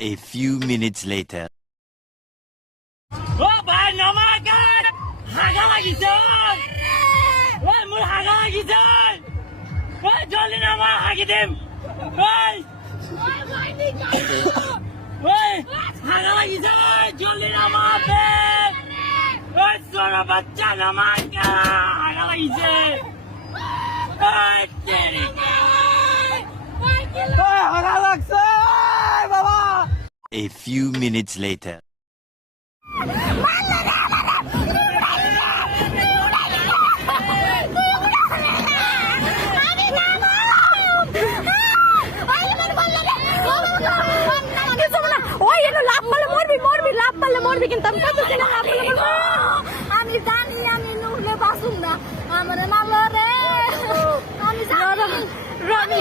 A few minutes later. Oh, bhai, namakan! Haga lagisan! Hey, mur haga lagisan! Hey, jolly nama hagidem! Hey! Hey, haga lagisan! Jolly nama be! Hey, sora bachcha namakan! Haga lagisan! Hey, teri! Hey, haga lagsan! Baba! A few minutes later. মরবি কিন্তু আমি কইতেছি না আমি জানি আমি নুরলে বাসুম না আমারে মারলো রে আমি জানি